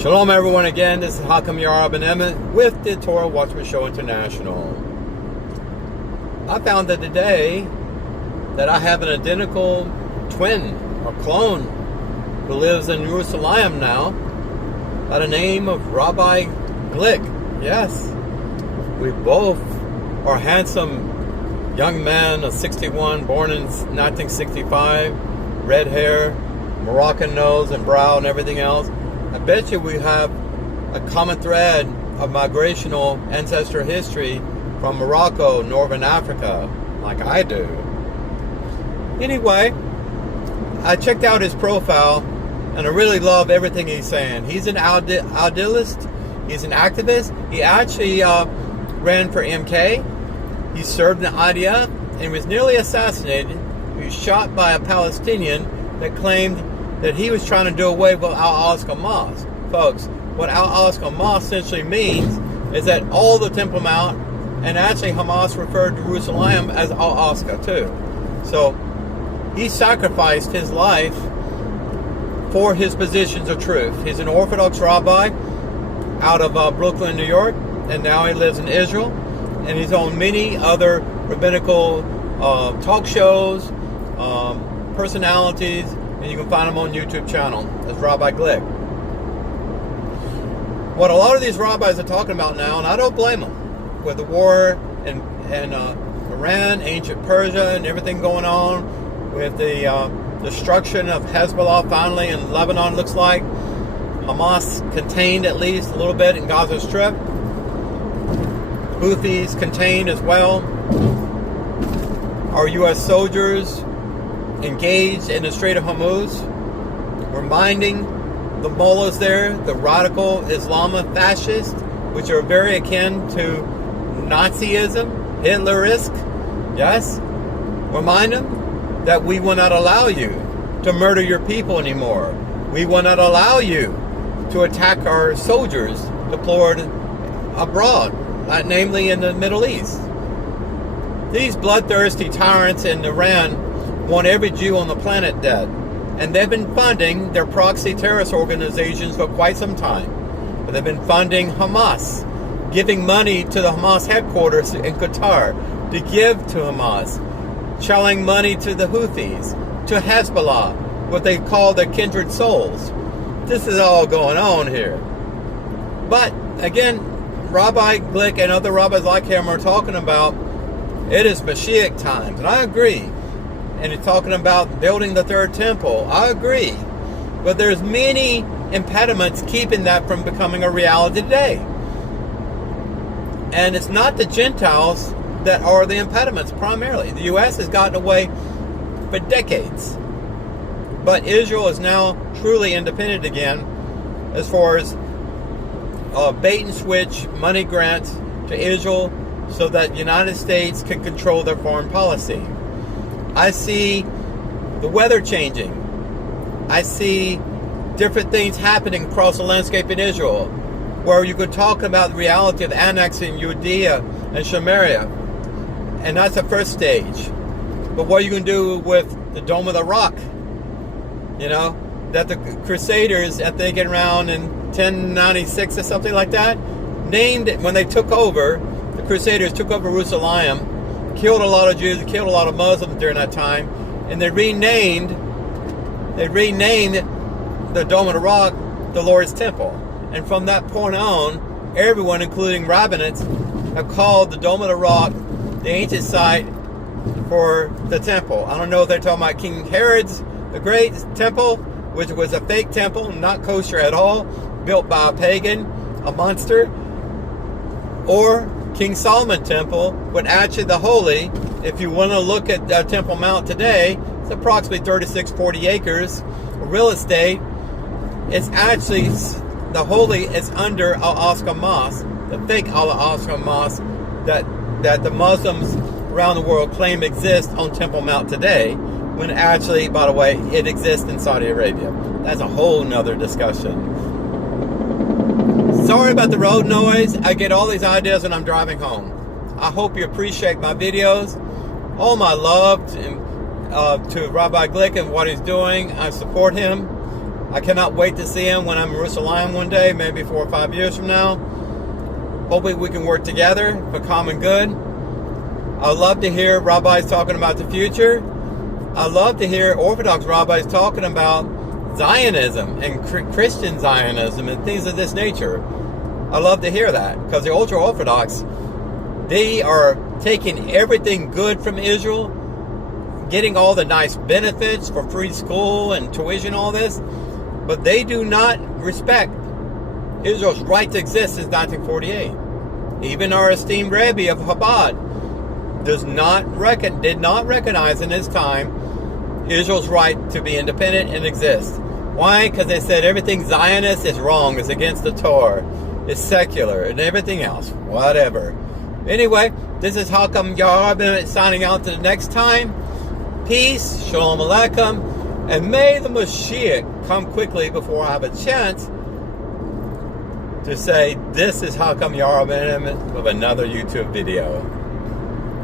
Shalom everyone again, this is Hakam Yara ben-Emmett with the Torah Watchman Show International. I found that today that I have an identical twin or clone who lives in Jerusalem now by the name of Rabbi Glick. Yes, we both are handsome young men of 61, born in 1965, red hair, Moroccan nose and brow and everything else. I bet you we have a common thread of migrational ancestral history from Morocco, Northern Africa, like I do. Anyway, I checked out his profile, and I really love everything he's saying. He's an idealist. He's an activist. He actually ran for MK. He served in the IDF and was nearly assassinated. He was shot by a Palestinian that claimed that he was trying to do away with Al-Aqsa Mosque. Folks, what Al-Aqsa Mosque essentially means is that all the Temple Mount, and actually Hamas referred to Jerusalem as Al-Aqsa too. So he sacrificed his life for his positions of truth. He's an Orthodox rabbi out of Brooklyn, New York, and now he lives in Israel, and he's on many other rabbinical talk shows, personalities, and you can find him on YouTube channel as Rabbi Glick. What a lot of these rabbis are talking about now, and I don't blame them, with the war in Iran, ancient Persia, and everything going on, with the destruction of Hezbollah finally in Lebanon, looks like, Hamas contained at least a little bit in Gaza Strip, Houthis contained as well, our U.S. soldiers engaged in the Strait of Hormuz, reminding the mullahs there, the radical Islamic fascists, which are very akin to Nazism, Hitler-esque, yes, remind them that we will not allow you to murder your people anymore. We will not allow you to attack our soldiers deployed abroad, namely in the Middle East. These bloodthirsty tyrants in Iran want every Jew on the planet dead. And they've been funding their proxy terrorist organizations for quite some time. But they've been funding Hamas, giving money to the Hamas headquarters in Qatar to give to Hamas, channeling money to the Houthis, to Hezbollah, what they call their kindred souls. This is all going on here. But again, Rabbi Glick and other rabbis like him are talking about it is Moshiach times, and I agree. And he's talking about building the third temple. I agree. But there's many impediments keeping that from becoming a reality today. And it's not the Gentiles that are the impediments primarily. The U.S. has gotten away for decades. But Israel is now truly independent again as far as bait and switch money grants to Israel so that the United States can control their foreign policy. I see the weather changing. I see different things happening across the landscape in Israel, where you could talk about the reality of annexing Judea and Samaria. And that's the first stage. But what are you going to do with the Dome of the Rock? You know, that the Crusaders, I think around in 1096 or something like that, named it when they took over, the Crusaders took over Jerusalem, killed a lot of Jews, killed a lot of Muslims during that time, and they renamed the Dome of the Rock the Lord's Temple. And from that point on, everyone, including rabbinates, have called the Dome of the Rock the ancient site for the temple. I don't know if they're talking about King Herod's the Great temple, which was a fake temple, not kosher at all, built by a pagan, a monster, or King Solomon Temple, but actually the holy, if you want to look at Temple Mount today, it's approximately 36-40 acres of real estate. It's actually, the holy is under Al-Aqsa Mosque, the fake Al-Aqsa Mosque that the Muslims around the world claim exists on Temple Mount today, when actually, by the way, it exists in Saudi Arabia. That's a whole nother discussion. Sorry about the road noise. I get all these ideas when I'm driving home. I hope you appreciate my videos. All my love to Rabbi Glick and what he's doing. I support him. I cannot wait to see him when I'm in Jerusalem one day, maybe 4 or 5 years from now. Hopefully we can work together for common good. I love to hear rabbis talking about the future. I love to hear Orthodox rabbis talking about Zionism and Christian Zionism and things of this nature. I love to hear that, because the ultra-Orthodox, they are taking everything good from Israel, getting all the nice benefits for free school and tuition, all this, but they do not respect Israel's right to exist since 1948. Even our esteemed Rabbi of Chabad did not recognize in his time Israel's right to be independent and exist. Why? Because they said everything Zionist is wrong, it's against the Torah, it's secular, and everything else. Whatever. Anyway, this is Hakam Ben-Emmett signing out to the next time. Peace, Shalom Aleichem, and may the Moshiach come quickly before I have a chance to say this is Hakam Ben-Emmett with another YouTube video.